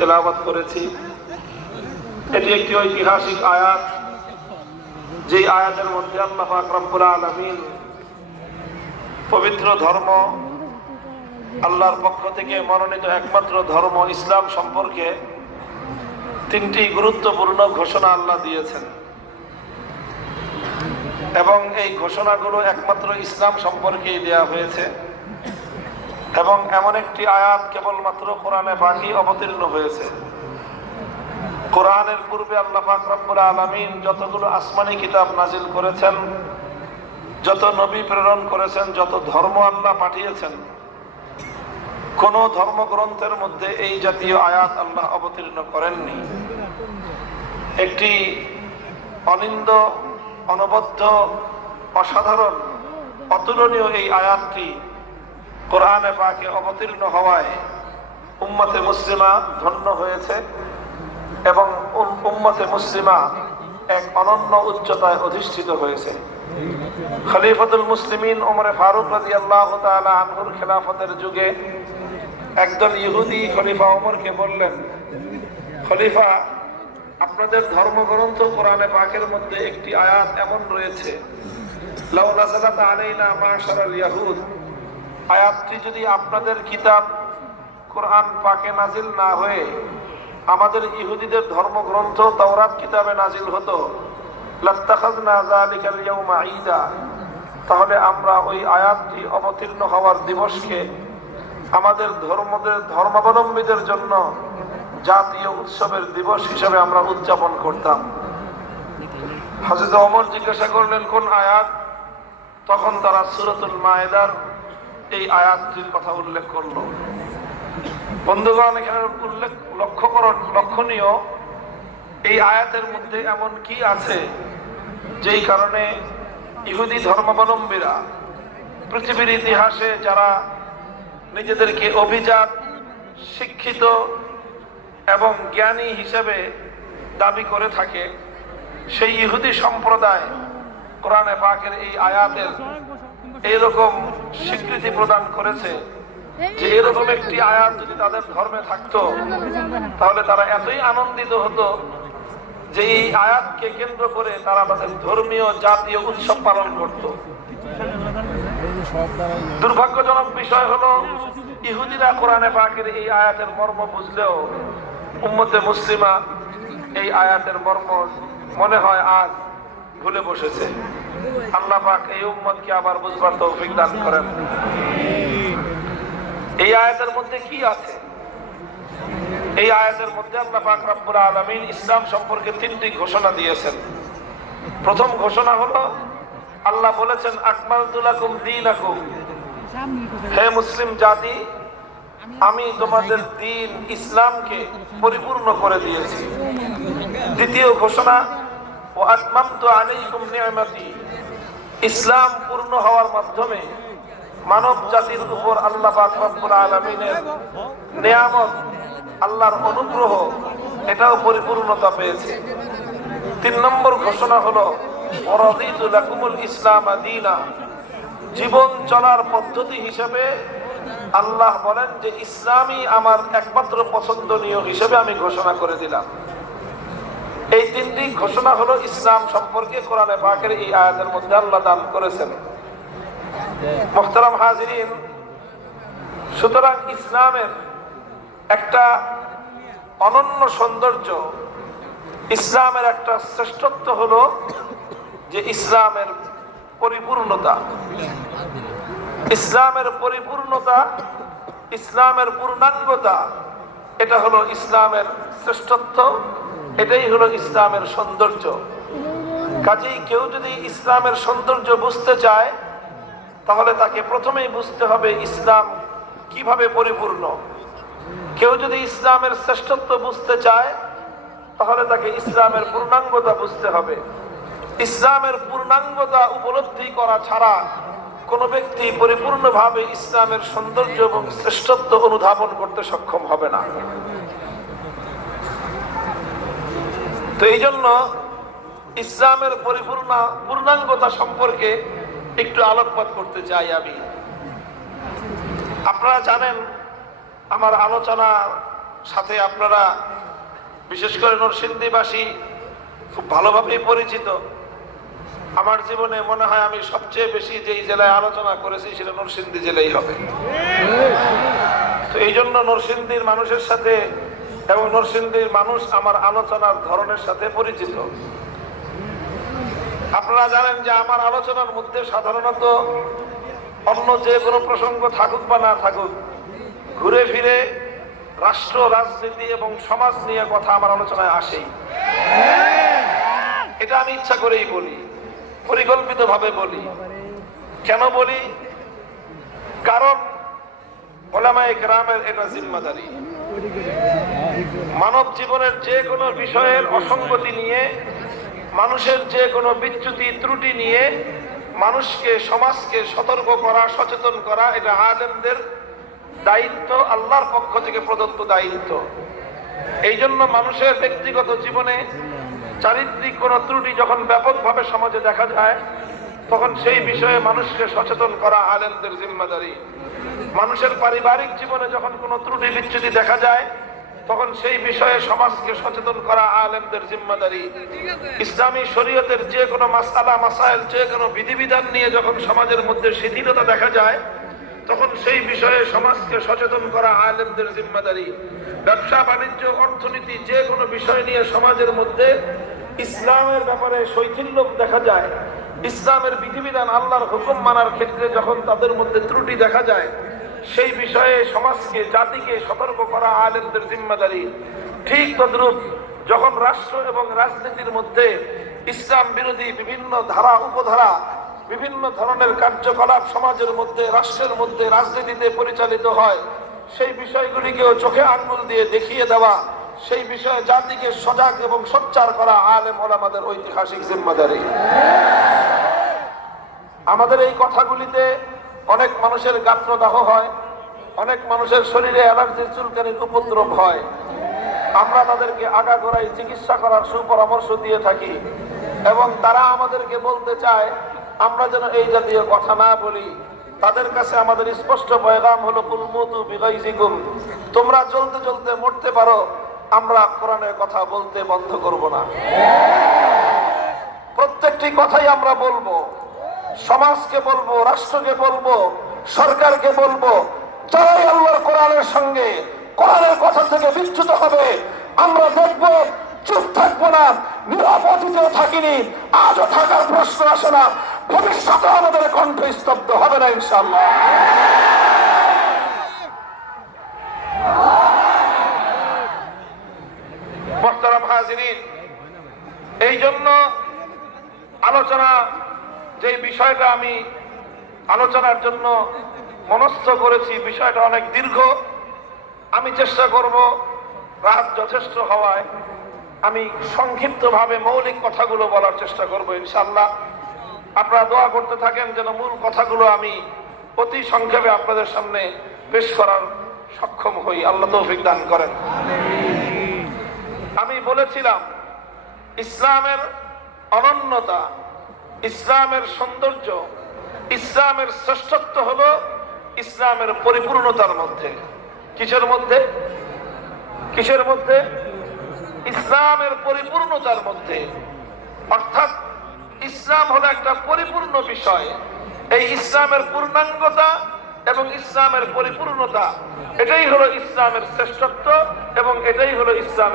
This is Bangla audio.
তেলাওয়াত করেছি। এটি একটি ঐতিহাসিক আয়াত, যে আয়াতের মধ্যে আল্লাহ পাক রব্বুল আলামিন পবিত্র ধর্ম, আল্লাহর পক্ষ থেকে মনোনীত একমাত্র ধর্ম ইসলাম সম্পর্কে তিনটি গুরুত্বপূর্ণ ঘোষণা আল্লাহ দিয়েছেন, এবং এই ঘোষণাগুলো একমাত্র ইসলাম সম্পর্কেই দেয়া হয়েছে। এবং এমন একটি আয়াত কেবলমাত্র কোরআনে পাকই অবতীর্ণ হয়েছে। কোরআনের পূর্বে আল্লাহ পাক রব্বুল আলামিন যতগুলো আসমানি কিতাব নাজিল করেছেন, যত নবী প্রেরণ করেছেন, যত ধর্ম আল্লাহ পাঠিয়েছেন, কোন ধর্মগ্রন্থের মধ্যে এই জাতীয় আয়াত আল্লাহ অবতীর্ণ করেননি। একটি অনিন্দ, অনবদ্য, অসাধারণ, অতুলনীয় এই আয়াতটি কোরআনে পাকে অবতীর্ণ হওয়ায় উম্মতে মুসলিমা ধন্য হয়েছে এবং উম্মতে মুসলিমা এক অনন্য উচ্চতায় অধিষ্ঠিত হয়েছে। খলিফাতুল মুসলিমিন ওমর ফারুক রাদিয়াল্লাহু তাআলা আনহুর খেলাফতের যুগে একদল ইহুদি খলিফা ওমরকে বললেন, খলিফা, আপনাদের ধর্মগ্রন্থ কোরআনে পাকের মধ্যে একটি আয়াত এমন রয়েছে, লাউ নাযালাত আলাইনা মাশারাল ইয়াহুদ, আয়াতটি যদি আপনাদের কিতাব কোরআন পাকে নাজিল না হয়ে আমাদের ইহুদিদের ধর্মগ্রন্থ তাওরাত কিতাবে নাজিল হতো, লাত্তাখাযনা যালিকাল ইয়াউমা ঈদা, তাহলে আমরা ওই আয়াতটি অবতীর্ণ হওয়ার দিবসকে আমাদের ধর্মাবলম্বীদের জন্য জাতীয় উৎসবের দিবস হিসেবে আমরা উদযাপন করতাম। হযরত ওমর জিজ্ঞাসা করলেন, কোন আয়াত? তখন তারা সূরাতুল মায়েদার এই আয়াতটির কথা উল্লেখ করলো। বন্ধুগণ, এখানে লক্ষণীয় এই আয়াতের মধ্যে এমন কি আছে যেই কারণে ইহুদি ধর্মাবলম্বীরা পৃথিবীর ইতিহাসে যারা নিজেদেরকে অভিজাত, শিক্ষিত এবং জ্ঞানী হিসেবে দাবি করে থাকে, সেই ইহুদি সম্প্রদায় কোরআনে পাকের এই আয়াতের এইরকম স্বীকৃতি প্রদান করেছে যে এরকম একটি আয়াত যদি তাদের ধর্মে থাকতো তাহলে তারা এতই আনন্দিত হতো যে এই আয়াতকে কেন্দ্র করে তারা তাদের ধর্মীয় জাতীয় উৎসব পালন করত। দুর্ভাগ্যজনক বিষয় হলো, ইহুদিরা কোরআনে পাকের এই আয়াতের মর্ম বুঝলেও উম্মতে মুসলিমা এই আয়াতের মর্ম মনে হয় আজ ভুলে বসেছে। আল্লাহ পাক এই উম্মতকে আবার বুঝবার তৌফিক দান করেন। এই আয়াতের মধ্যে কি আছে? এই আয়াতের মধ্যে আল্লাহ পাক রব্বুল আলামিন ইসলাম সম্পর্কে তিনটি ঘোষণা দিয়েছেন। প্রথম ঘোষণা হলো, আল্লাহ বলেছেন, আকমালতু লাকুম দীনাকুম, হে মুসলিম জাতি, আমি তোমাদের দ্বীন ইসলামকে পরিপূর্ণ করে দিয়েছি। দ্বিতীয় ঘোষণা, ওয়া আতমামতু আলাইকুম নি'মাতি, ইসলাম পূর্ণ হওয়ার মাধ্যমে মানব জাতির উপর আল্লাহ পাক রব্বুল আলামিনের নিয়ামত, আল্লাহর অনুগ্রহ, এটাও পরিপূর্ণতা পেয়েছে। তিন নম্বর ঘোষণা হলো, ওয়া রাদিতু লাকুমুল ইসলাম দীনা, জীবন চলার পদ্ধতি হিসেবে আল্লাহ বলেন যে ইসলামই আমার একমাত্র পছন্দনীয় হিসেবে আমি ঘোষণা করে দিলাম। এই তিনটি ঘোষণা হলো ইসলাম সম্পর্কে কোরআনে পাকের এই আয়াতের মধ্যে আল্লাহ দান করেছেন। মুহতারাম হাজিরিন, সুতরাং ইসলামের একটা অনন্য সৌন্দর্য, ইসলামের একটা শ্রেষ্ঠত্ব হলো যে ইসলামের পরিপূর্ণতা। ইসলামের পরিপূর্ণতা, ইসলামের পূর্ণাঙ্গতা, এটা হলো ইসলামের শ্রেষ্ঠত্ব, এটাই হলো ইসলামের সৌন্দর্য। কাজেই কেউ যদি ইসলামের সৌন্দর্য বুঝতে চায় তাহলে তাকে প্রথমেই বুঝতে হবে ইসলাম কিভাবে পরিপূর্ণ। কেউ যদি ইসলামের শ্রেষ্ঠত্ব বুঝতে চায় তাহলে তাকে ইসলামের পূর্ণাঙ্গতা বুঝতে হবে। ইসলামের পূর্ণাঙ্গতা উপলব্ধি করা ছাড়া কোনো ব্যক্তি পরিপূর্ণভাবে ইসলামের সৌন্দর্য এবং শ্রেষ্ঠত্ব অনুধাবন করতে সক্ষম হবে না। তো এই জন্য ইসলামের পূর্ণাঙ্গতা সম্পর্কে একটু আলোকপাত করতে চাই আমি। আপনারা জানেন, আমার আলোচনা সাথে আপনারা বিশেষ করে নরসিংদীবাসী খুব ভালোভাবেই পরিচিত। আমার জীবনে মনে হয় আমি সবচেয়ে বেশি যেই জেলায় আলোচনা করেছি সেটা নরসিংদী জেলাই হবে। তো এই জন্য নরসিংদীর মানুষের সাথে এবং নরসিংদীর মানুষ আমার আলোচনার ধরনের সাথে পরিচিত। আপনারা জানেন যে আমার আলোচনার মধ্যে সাধারণত অন্য যে কোনো প্রসঙ্গ থাকুক বা না থাকুক, ঘুরে ফিরে রাষ্ট্র, রাজনীতি এবং সমাজ নিয়ে কথা আমার আলোচনায় আসেই। এটা আমি ইচ্ছা করেই বলি, পরিকল্পিতভাবে বলি। কেন বলি? কারণ উলামায়ে কেরামের এটা জিম্মাদারি। মানব জীবনের যে কোনো বিষয়ের অসঙ্গতি নিয়ে, মানুষের যে কোনো বিচ্যুতি ত্রুটি নিয়ে মানুষকে, সমাজকে সতর্ক করা, সচেতন করা, এটা আলেমদের দায়িত্ব, আল্লাহর পক্ষ থেকে প্রদত্ত দায়িত্ব। এই জন্য মানুষের ব্যক্তিগত জীবনে চারিত্রিক কোনো ত্রুটি যখন ব্যাপকভাবে সমাজে দেখা যায়, তখন সেই বিষয়ে মানুষকে সচেতন করা আলেমদের জিম্মাদারি। মানুষের পারিবারিক জীবনে যখন কোনো ত্রুটি বিচ্যুতি দেখা যায়, তখন সেই বিষয়ে সমাজকে সচেতন করা আলেমদের জিম্মাদারি। ইসলামী শরীয়তের যে কোনো মাসআলা, মাসাইল, যে কোনো বিধিবিধান নিয়ে যখন সমাজের মধ্যে শিথিলতা দেখা যায়, তখন সেই বিষয়ে সমাজকে সচেতন করা আলেমদের জিম্মাদারি। ব্যবসা বাণিজ্য, অর্থনীতি, যে কোনো বিষয় নিয়ে সমাজের মধ্যে ইসলামের ব্যাপারে শৈথিল্য দেখা যায়, ইসলামের বিধিবিধান, আল্লাহর হুকুম মানার ক্ষেত্রে যখন তাদের মধ্যে ত্রুটি দেখা যায়, সেই বিষয়ে সমাজকে, জাতিকে সতর্ক করা আলেমদের জিম্মাদারি। ঠিক তদ্রূপ যখন রাষ্ট্র এবং রাজনীতির মধ্যে ইসলাম বিরোধী বিভিন্ন ধারা, উপধারা, বিভিন্ন ধরনের কার্যকলাপ সমাজের মধ্যে, রাষ্ট্রের মধ্যে, রাজনীতিতে পরিচালিত হয়, সেই বিষয়গুলিকেও চোখে আঙ্গুল দিয়ে দেখিয়ে দেওয়া, সেই বিষয়ে জাতিকে সজাগ এবং সোচ্চার করা আলেম ওলামাদের ঐতিহাসিক জিম্মাদারি। আমাদের এই কথাগুলিতে অনেক মানুষের গাত্রদাহ হয়, অনেক মানুষের শরীরে অ্যালার্জির চুলকানির উপদ্রব হয়। আমরা তাদেরকে আগাগোড়াই চিকিৎসা করার সুপরামর্শ দিয়ে থাকি এবং তারা আমাদেরকে বলতে চায় আমরা যেন এই জাতীয় কথা না বলি। তাদের কাছে আমাদের স্পষ্ট পয়গাম হলো, কুল মুতু বিগাইজিকুম, তোমরা চলতে চলতে মরতে পারো, আমরা কোরআনের কথা বলতে বন্ধ করব না। প্রত্যেকটি কথাই আমরা বলবো, সমাজকে বলবো, রাষ্ট্রকে বলবো, সরকারকে বলবো, যারাই আল্লাহর কোরআনের সঙ্গে, কোরআনের কথা থেকে বিচ্যুত হবে, আমরা দেখবো, চুপ থাকবো না। নিরাপত্তিতেও থাকিনি, আজও থাকার প্রশ্ন আসে না, ভবিষ্যতে আমাদের কণ্ঠ স্তব্ধ হবে না ইনশাআল্লাহ। মুহতারাম হাজিরিন, এই জন্য আলোচনা, যে বিষয়টা আমি আলোচনার জন্য মনস্থ করেছি, বিষয়টা অনেক দীর্ঘ। আমি চেষ্টা করব রাত যথেষ্ট হওয়ায় আমি সংক্ষিপ্তভাবে মৌলিক কথাগুলো বলার চেষ্টা করব ইনশাআল্লাহ। আপনারা দোয়া করতে থাকেন যেন মূল কথাগুলো আমি অতি সংক্ষেপে আপনাদের সামনে পেশ করার সক্ষম হই। আল্লাহ তৌফিক দান করেন। আমি বলেছিলাম ইসলামের অনন্যতা, ইসলামের সৌন্দর্য, ইসলামের শ্রেষ্ঠত্ব হলো ইসলামের পরিপূর্ণতার মধ্যে। কিসের মধ্যে? কিসের মধ্যে? ইসলামের পরিপূর্ণতার মধ্যে। অর্থাৎ ইসলাম হলো একটা পরিপূর্ণ বিষয়। এই ইসলামের পূর্ণাঙ্গতা এবং ইসলামের পরিপূর্ণতা, এটাই হলো ইসলামের শ্রেষ্ঠত্ব এবং এটাই হলো ইসলামের